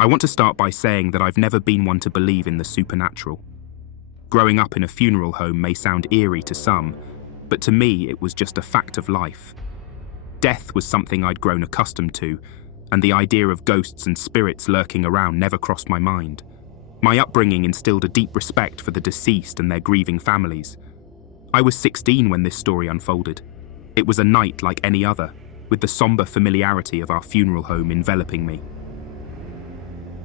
I want to start by saying that I've never been one to believe in the supernatural. Growing up in a funeral home may sound eerie to some, but to me it was just a fact of life. Death was something I'd grown accustomed to, and the idea of ghosts and spirits lurking around never crossed my mind. My upbringing instilled a deep respect for the deceased and their grieving families. I was 16 when this story unfolded. It was a night like any other, with the somber familiarity of our funeral home enveloping me.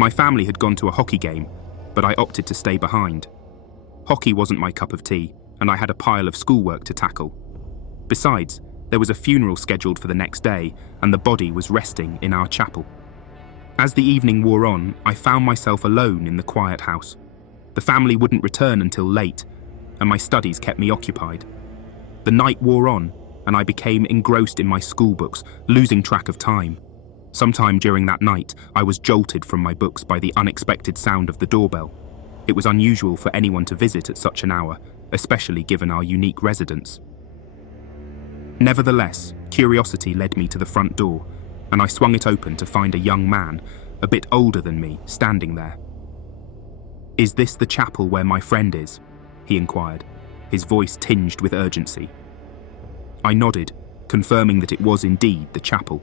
My family had gone to a hockey game, but I opted to stay behind. Hockey wasn't my cup of tea, and I had a pile of schoolwork to tackle. Besides, there was a funeral scheduled for the next day, and the body was resting in our chapel. As the evening wore on, I found myself alone in the quiet house. The family wouldn't return until late, and my studies kept me occupied. The night wore on, and I became engrossed in my schoolbooks, losing track of time. Sometime during that night, I was jolted from my books by the unexpected sound of the doorbell. It was unusual for anyone to visit at such an hour, especially given our unique residence. Nevertheless, curiosity led me to the front door, and I swung it open to find a young man, a bit older than me, standing there. "Is this the chapel where my friend is?" he inquired, his voice tinged with urgency. I nodded, confirming that it was indeed the chapel.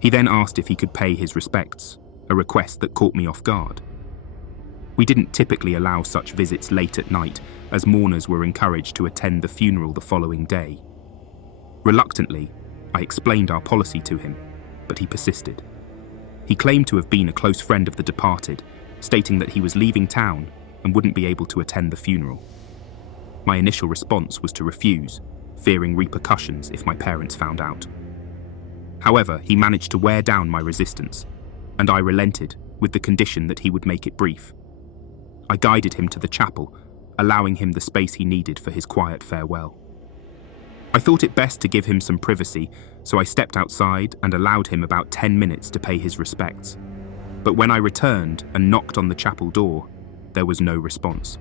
He then asked if he could pay his respects, a request that caught me off guard. We didn't typically allow such visits late at night, as mourners were encouraged to attend the funeral the following day. Reluctantly, I explained our policy to him, but he persisted. He claimed to have been a close friend of the departed, stating that he was leaving town and wouldn't be able to attend the funeral. My initial response was to refuse, fearing repercussions if my parents found out. However, he managed to wear down my resistance, and I relented with the condition that he would make it brief. I guided him to the chapel, allowing him the space he needed for his quiet farewell. I thought it best to give him some privacy, so I stepped outside and allowed him about 10 minutes to pay his respects. But when I returned and knocked on the chapel door, there was no response.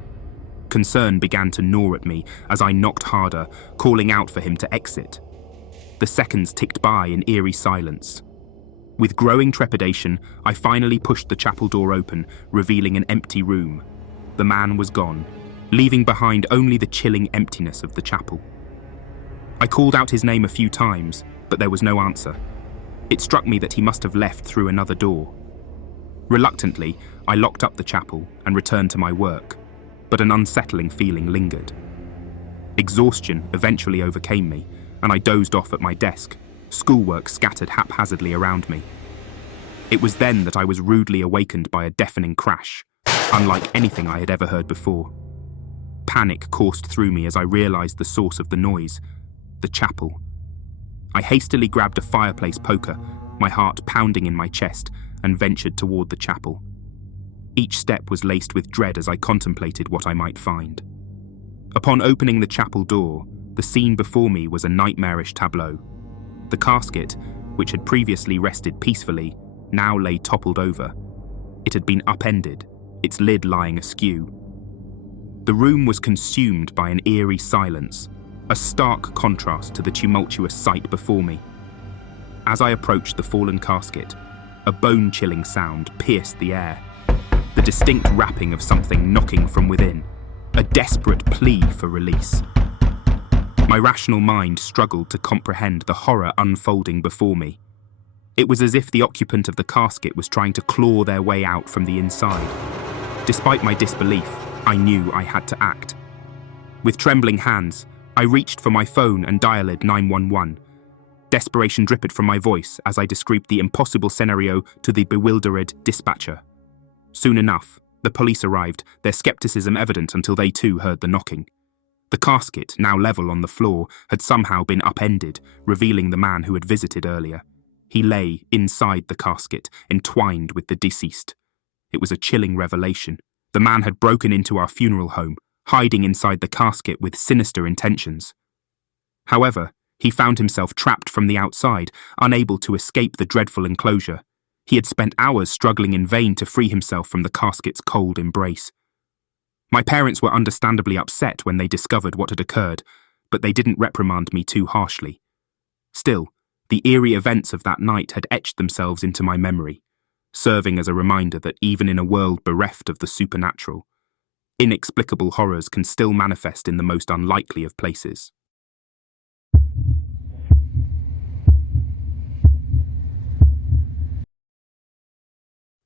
Concern began to gnaw at me as I knocked harder, calling out for him to exit. The seconds ticked by in eerie silence. With growing trepidation, I finally pushed the chapel door open, revealing an empty room. The man was gone, leaving behind only the chilling emptiness of the chapel. I called out his name a few times, but there was no answer. It struck me that he must have left through another door. Reluctantly, I locked up the chapel and returned to my work, but an unsettling feeling lingered. Exhaustion eventually overcame me, and I dozed off at my desk, schoolwork scattered haphazardly around me. It was then that I was rudely awakened by a deafening crash, unlike anything I had ever heard before. Panic coursed through me as I realized the source of the noise: the chapel. I hastily grabbed a fireplace poker, my heart pounding in my chest, and ventured toward the chapel. Each step was laced with dread as I contemplated what I might find. Upon opening the chapel door, the scene before me was a nightmarish tableau. The casket, which had previously rested peacefully, now lay toppled over. It had been upended, its lid lying askew. The room was consumed by an eerie silence, a stark contrast to the tumultuous sight before me. As I approached the fallen casket, a bone-chilling sound pierced the air. The distinct rapping of something knocking from within, a desperate plea for release. My rational mind struggled to comprehend the horror unfolding before me. It was as if the occupant of the casket was trying to claw their way out from the inside. Despite my disbelief, I knew I had to act. With trembling hands, I reached for my phone and dialed 911. Desperation dripped from my voice as I described the impossible scenario to the bewildered dispatcher. Soon enough, the police arrived, their skepticism evident until they too heard the knocking. The casket, now level on the floor, had somehow been upended, revealing the man who had visited earlier. He lay inside the casket, entwined with the deceased. It was a chilling revelation. The man had broken into our funeral home, hiding inside the casket with sinister intentions. However, he found himself trapped from the outside, unable to escape the dreadful enclosure. He had spent hours struggling in vain to free himself from the casket's cold embrace. My parents were understandably upset when they discovered what had occurred, but they didn't reprimand me too harshly. Still, the eerie events of that night had etched themselves into my memory. serving as a reminder that even in a world bereft of the supernatural, inexplicable horrors can still manifest in the most unlikely of places.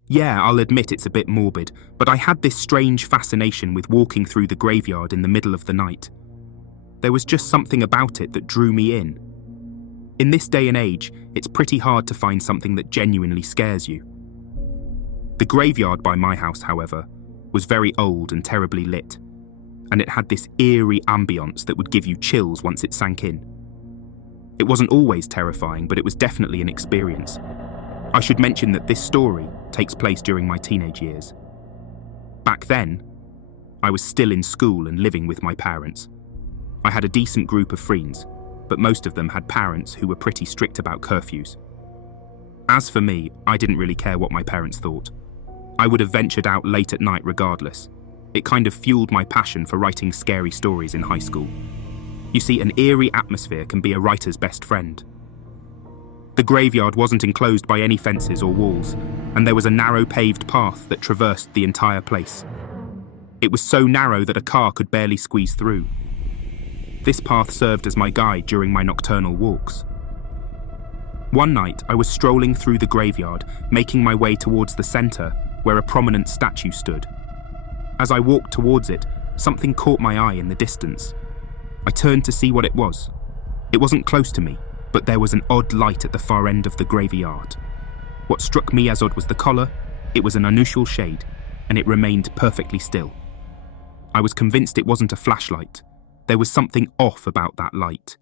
Yeah, I'll admit it's a bit morbid, but I had this strange fascination with walking through the graveyard in the middle of the night. There was just something about it that drew me in. In this day and age, it's pretty hard to find something that genuinely scares you. The graveyard by my house, however, was very old and terribly lit, and it had this eerie ambience that would give you chills once it sank in. It wasn't always terrifying, but it was definitely an experience. I should mention that this story takes place during my teenage years. Back then, I was still in school and living with my parents. I had a decent group of friends, but most of them had parents who were pretty strict about curfews. As for me, I didn't really care what my parents thought. I would have ventured out late at night regardless. It kind of fueled my passion for writing scary stories in high school. You see, an eerie atmosphere can be a writer's best friend. The graveyard wasn't enclosed by any fences or walls, and there was a narrow paved path that traversed the entire place. It was so narrow that a car could barely squeeze through. This path served as my guide during my nocturnal walks. One night, I was strolling through the graveyard, making my way towards the center, where a prominent statue stood. As I walked towards it, something caught my eye in the distance. I turned to see what it was. It wasn't close to me, but there was an odd light at the far end of the graveyard. What struck me as odd was the color. It was an unusual shade, and it remained perfectly still. I was convinced it wasn't a flashlight. There was something off about that light.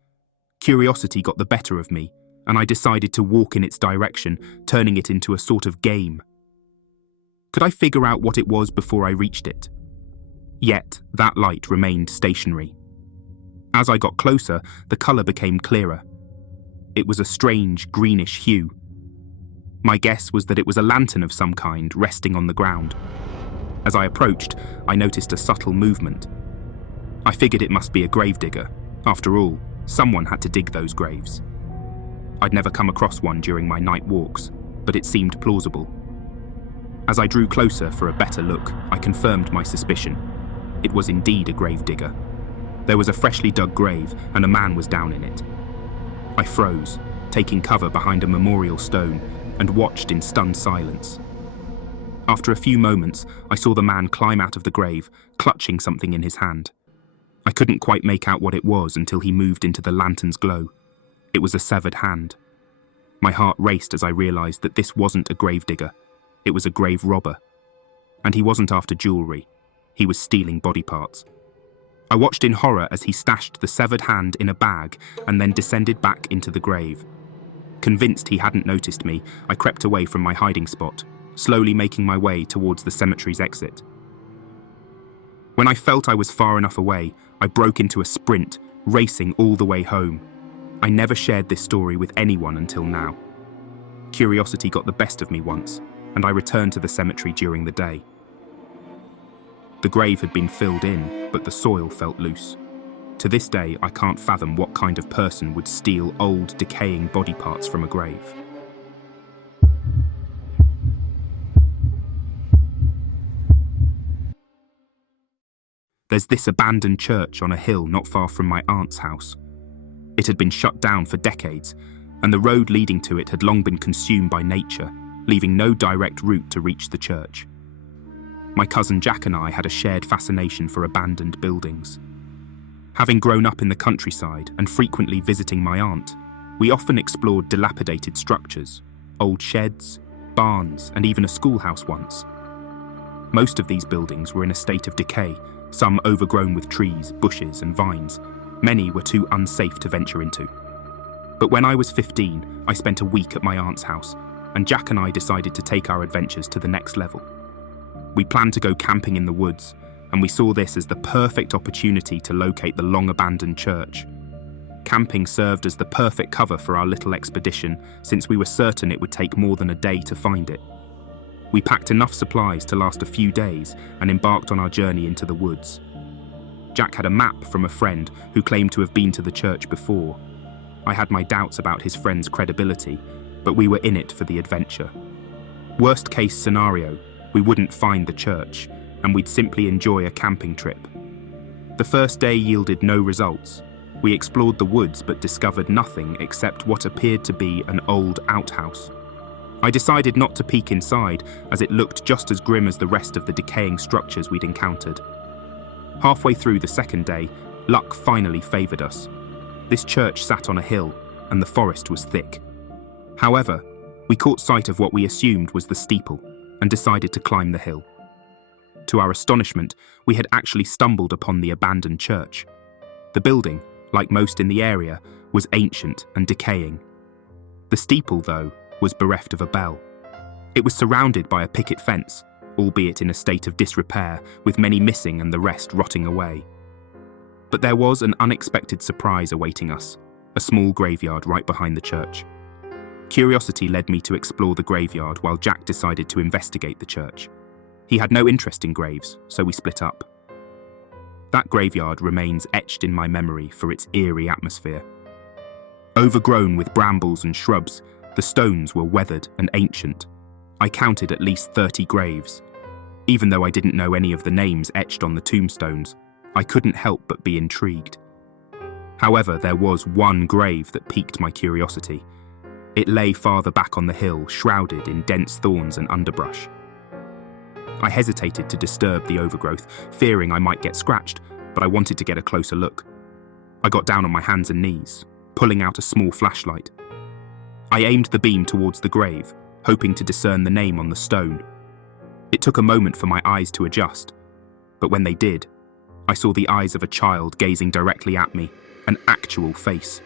Curiosity got the better of me, and I decided to walk in its direction, turning it into a sort of game. Could I figure out what it was before I reached it? Yet, that light remained stationary. As I got closer, the color became clearer. It was a strange, greenish hue. My guess was that it was a lantern of some kind resting on the ground. As I approached, I noticed a subtle movement. I figured it must be a gravedigger. After all, someone had to dig those graves. I'd never come across one during my night walks, but it seemed plausible. As I drew closer for a better look, I confirmed my suspicion. It was indeed a gravedigger. There was a freshly dug grave, and a man was down in it. I froze, taking cover behind a memorial stone, and watched in stunned silence. After a few moments, I saw the man climb out of the grave, clutching something in his hand. I couldn't quite make out what it was until he moved into the lantern's glow. It was a severed hand. My heart raced as I realized that this wasn't a gravedigger. It was a grave robber. And he wasn't after jewelry. He was stealing body parts. I watched in horror as he stashed the severed hand in a bag and then descended back into the grave. Convinced he hadn't noticed me, I crept away from my hiding spot, slowly making my way towards the cemetery's exit. When I felt I was far enough away, I broke into a sprint, racing all the way home. I never shared this story with anyone until now. Curiosity got the best of me once, and I returned to the cemetery during the day. The grave had been filled in, but the soil felt loose. To this day, I can't fathom what kind of person would steal old, decaying body parts from a grave. There's this abandoned church on a hill not far from my aunt's house. It had been shut down for decades, and the road leading to it had long been consumed by nature, leaving no direct route to reach the church. My cousin Jack and I had a shared fascination for abandoned buildings. Having grown up in the countryside and frequently visiting my aunt, we often explored dilapidated structures, old sheds, barns, and even a schoolhouse once. Most of these buildings were in a state of decay, some overgrown with trees, bushes, and vines. Many were too unsafe to venture into. But when I was 15, I spent a week at my aunt's house, and Jack and I decided to take our adventures to the next level. We planned to go camping in the woods, and we saw this as the perfect opportunity to locate the long-abandoned church. Camping served as the perfect cover for our little expedition, since we were certain it would take more than a day to find it. We packed enough supplies to last a few days and embarked on our journey into the woods. Jack had a map from a friend who claimed to have been to the church before. I had my doubts about his friend's credibility, but we were in it for the adventure. Worst case scenario, we wouldn't find the church, and we'd simply enjoy a camping trip. The first day yielded no results. We explored the woods but discovered nothing except what appeared to be an old outhouse. I decided not to peek inside, as it looked just as grim as the rest of the decaying structures we'd encountered. Halfway through the second day, luck finally favoured us. This church sat on a hill, and the forest was thick. However, we caught sight of what we assumed was the steeple, and decided to climb the hill. To our astonishment, we had actually stumbled upon the abandoned church. The building, like most in the area, was ancient and decaying. The steeple, though, was bereft of a bell. It was surrounded by a picket fence, albeit in a state of disrepair, with many missing and the rest rotting away. But there was an unexpected surprise awaiting us, a small graveyard right behind the church. Curiosity led me to explore the graveyard while Jack decided to investigate the church. He had no interest in graves, so we split up. That graveyard remains etched in my memory for its eerie atmosphere. Overgrown with brambles and shrubs, the stones were weathered and ancient. I counted at least 30 graves. Even though I didn't know any of the names etched on the tombstones, I couldn't help but be intrigued. However, there was one grave that piqued my curiosity. It lay farther back on the hill, shrouded in dense thorns and underbrush. I hesitated to disturb the overgrowth, fearing I might get scratched, but I wanted to get a closer look. I got down on my hands and knees, pulling out a small flashlight. I aimed the beam towards the grave, hoping to discern the name on the stone. It took a moment for my eyes to adjust, but when they did, I saw the eyes of a child gazing directly at me, an actual face.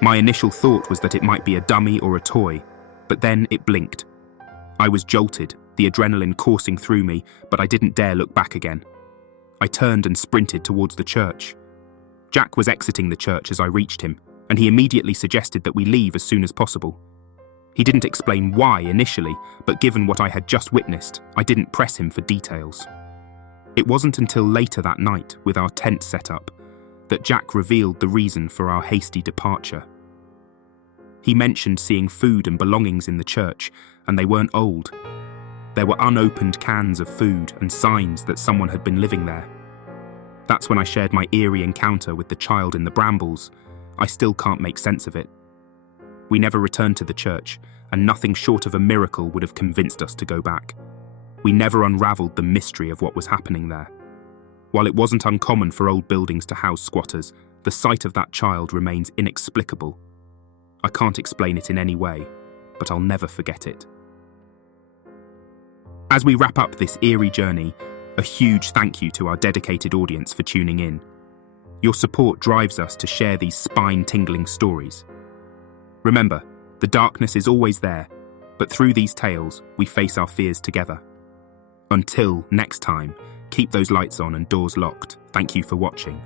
My initial thought was that it might be a dummy or a toy, but then it blinked. I was jolted, the adrenaline coursing through me, but I didn't dare look back again. I turned and sprinted towards the church. Jack was exiting the church as I reached him, and he immediately suggested that we leave as soon as possible. He didn't explain why initially, but given what I had just witnessed, I didn't press him for details. It wasn't until later that night, with our tent set up, that Jack revealed the reason for our hasty departure. He mentioned seeing food and belongings in the church, and they weren't old. There were unopened cans of food and signs that someone had been living there. That's when I shared my eerie encounter with the child in the brambles. I still can't make sense of it. We never returned to the church, and nothing short of a miracle would have convinced us to go back. We never unraveled the mystery of what was happening there. While it wasn't uncommon for old buildings to house squatters, the sight of that child remains inexplicable. I can't explain it in any way, but I'll never forget it. As we wrap up this eerie journey, a huge thank you to our dedicated audience for tuning in. Your support drives us to share these spine-tingling stories. Remember, the darkness is always there, but through these tales, we face our fears together. Until next time, keep those lights on and doors locked. Thank you for watching.